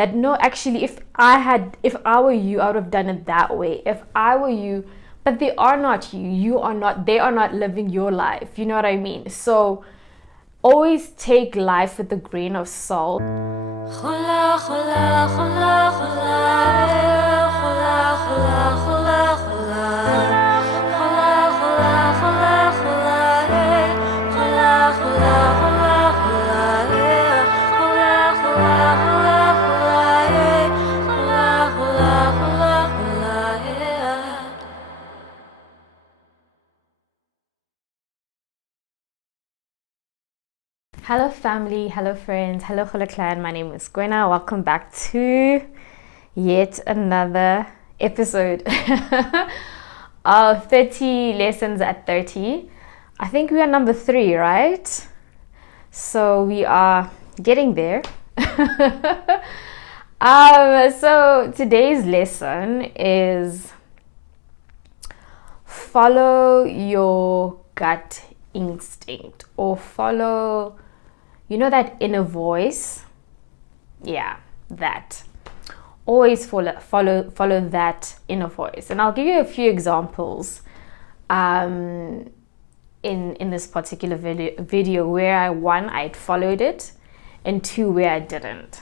that no, actually, if I were you, I would have done it that way. If I were you, but they are not you. You are not, they are not living your life. You know what I mean? So always take life with a grain of salt. Khola, khola, khola, khola, khola, khola, khola, khola. Hello family, hello friends, hello Gola clan. My name is Kwena. Welcome back to yet another episode of 30 lessons at 30. I think we are number 3, right? So we are getting there. So today's lesson is follow your gut instinct, or follow, you know, that inner voice. Yeah, that. Always follow that inner voice. And I'll give you a few examples in this particular video where I'd followed it, and 2 where I didn't.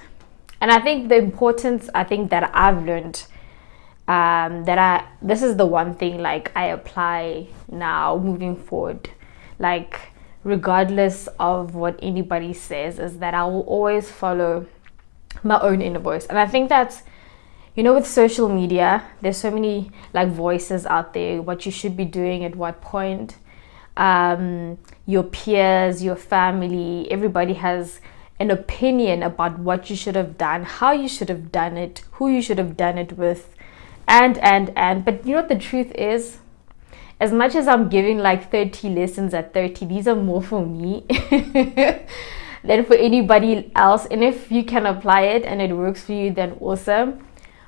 And I think the importance, that I've learned, this is the one thing like I apply now moving forward, like regardless of what anybody says, is that I will always follow my own inner voice. And I think that's, you know, with social media, there's so many like voices out there, what you should be doing at what point. Your peers, your family, everybody has an opinion about what you should have done, how you should have done it, who you should have done it with, and but you know what the truth is? As much as I'm giving like 30 lessons at 30, these are more for me than for anybody else. And if you can apply it and it works for you, then awesome.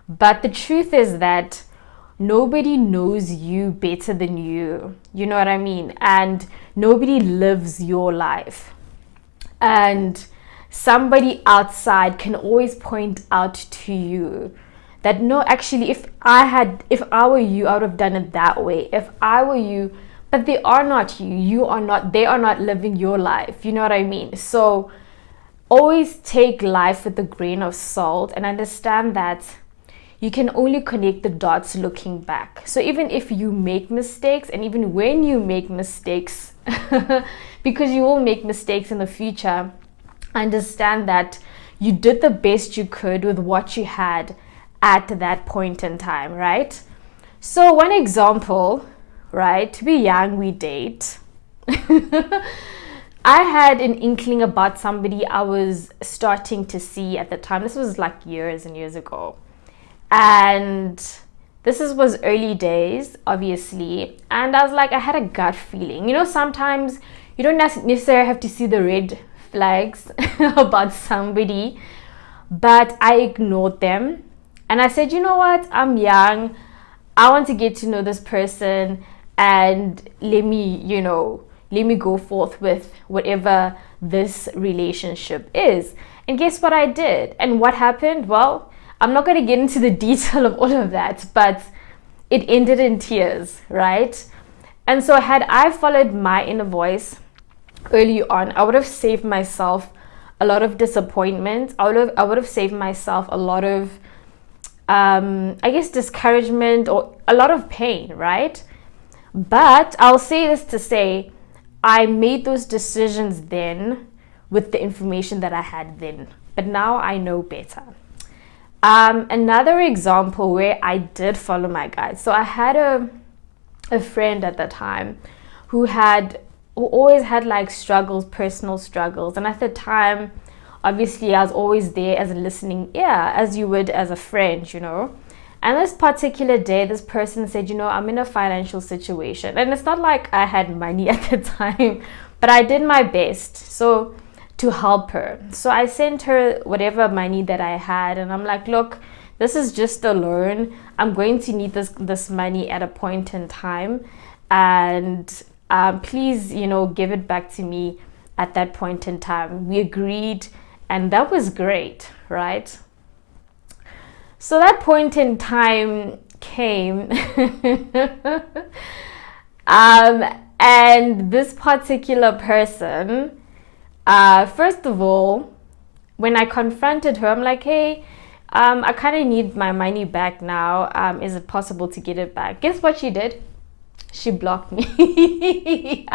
But the truth is that nobody knows you better than you. You know what I mean? And nobody lives your life. And somebody outside can always point out to you that no, actually, if I were you, I would have done it that way. If I were you, but they are not you. You are not, they are not living your life. You know what I mean? So always take life with a grain of salt and understand that you can only connect the dots looking back. So even if you make mistakes, and even when you make mistakes, because you will make mistakes in the future, understand that you did the best you could with what you had at that point in time, right? So one example, right? To be young, we date. I had an inkling about somebody I was starting to see at the time. This was like years and years ago. And was early days, obviously. And I was like, I had a gut feeling. You know, sometimes you don't necessarily have to see the red flags about somebody, but I ignored them. And I said, you know what? I'm young. I want to get to know this person, and let me go forth with whatever this relationship is. And guess what I did? And what happened? Well, I'm not going to get into the detail of all of that, but it ended in tears, right? And so had I followed my inner voice early on, I would have saved myself a lot of disappointment. I would have saved myself a lot of discouragement, or a lot of pain, right? But I'll say this to say, I made those decisions then with the information that I had then, but now I know better. Another example where I did follow my guide. So I had a friend at the time who always had like struggles, personal struggles, and at the time, obviously, I was always there as a listening ear, as you would as a friend, you know. And this particular day, this person said, you know, I'm in a financial situation. And it's not like I had money at the time, but I did my best to help her. So I sent her whatever money that I had. And I'm like, look, this is just a loan. I'm going to need this money at a point in time. And please, you know, give it back to me at that point in time. We agreed. And that was great, right? So that point in time came. And this particular person, first of all, when I confronted her, I'm like, hey, I kind of need my money back now. Is it possible to get it back? Guess what she did? She blocked me.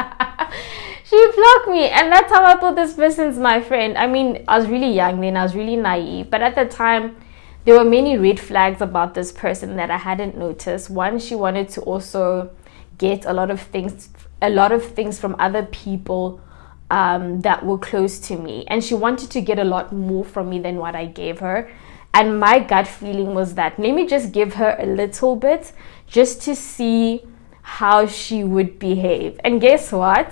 She blocked me. And that's how I thought this person's my friend. I mean, I was really young then. I was really naive. But at the time, there were many red flags about this person that I hadn't noticed. One, she wanted to also get a lot of things from other people that were close to me. And she wanted to get a lot more from me than what I gave her. And my gut feeling was that let me just give her a little bit just to see how she would behave. And guess what?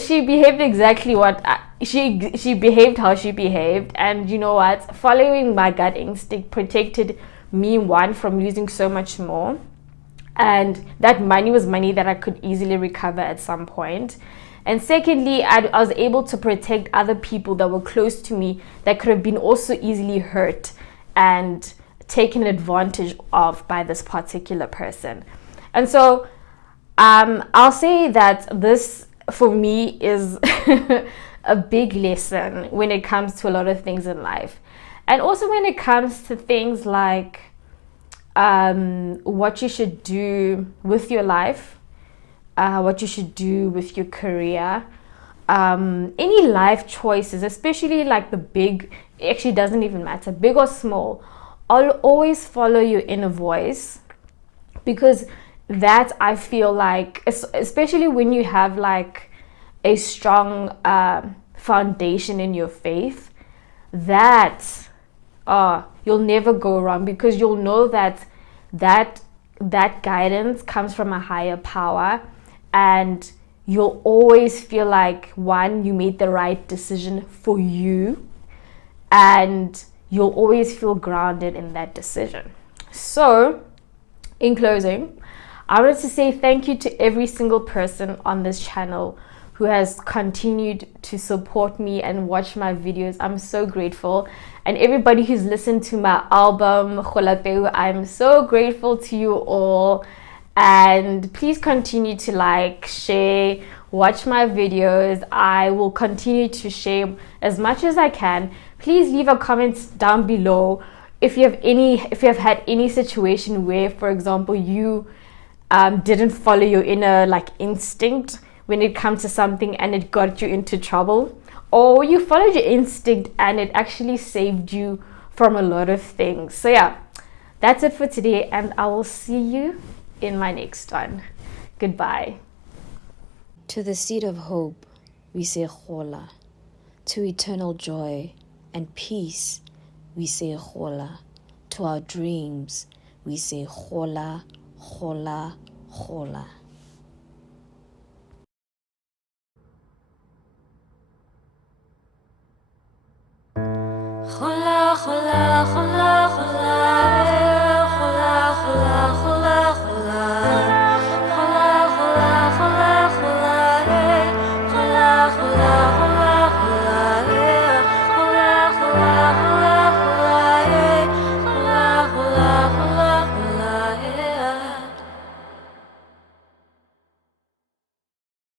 She behaved exactly what she behaved how she behaved. And you know what? Following my gut instinct protected me, one, from losing so much more. And that money was money that I could easily recover at some point. And secondly, I was able to protect other people that were close to me that could have been also easily hurt and taken advantage of by this particular person. And so I'll say that this for me is a big lesson when it comes to a lot of things in life. And also when it comes to things like what you should do with your life, what you should do with your career, any life choices, especially like the big, it actually doesn't even matter, big or small. I'll always follow your inner voice, because that, I feel like, especially when you have like a strong foundation in your faith, that you'll never go wrong, because you'll know that guidance comes from a higher power, and you'll always feel like, one, you made the right decision for you, and you'll always feel grounded in that decision. So in closing, I wanted to say thank you to every single person on this channel who has continued to support me and watch my videos. I'm so grateful. And everybody who's listened to my album, GOLA PEU, I'm so grateful to you all. And please continue to like, share, watch my videos. I will continue to share as much as I can. Please leave a comment down below if you have had any situation where, for example, you didn't follow your inner like instinct when it comes to something and it got you into trouble, or you followed your instinct and it actually saved you from a lot of things. So yeah, that's it for today, and I will see you in my next one. Goodbye. To the seed of hope, we say GOLA. To eternal joy and peace, we say GOLA. To our dreams, we say GOLA, GOLA, GOLA. GOLA, GOLA, GOLA, GOLA.